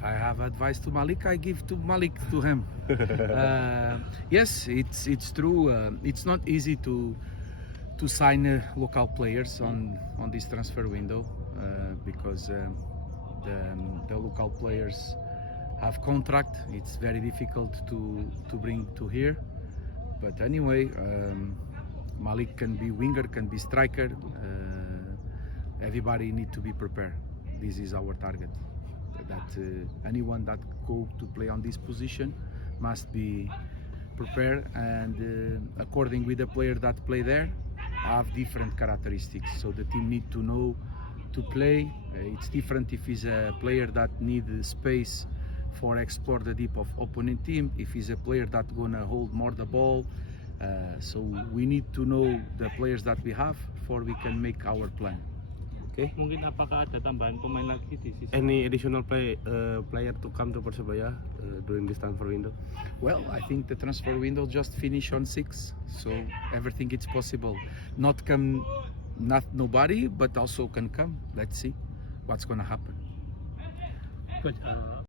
If I have advice to Malik, I give to Malik to him. Yes, it's true. It's not easy to sign local players on this transfer window because the local players have contract. It's very difficult to bring to here. But anyway, Malik can be winger, can be striker. Everybody need to be prepared. This is our target. That anyone that go to play on this position must be prepared, and according with the player that play there, have different characteristics. So the team need to know to play. It's different if he's a player that need space for explore the deep of opponent team. If he's a player that gonna hold more the ball. So we need to know the players that we have before we can make our plan. Okay. Mungkin apakah ada tambahan pemain lagi di sisi? Any additional player to come to Persebaya during this transfer window? Well, I think the transfer window just finished on 6, so everything is possible. Not nobody, but also can come. Let's see what's gonna happen. Coach,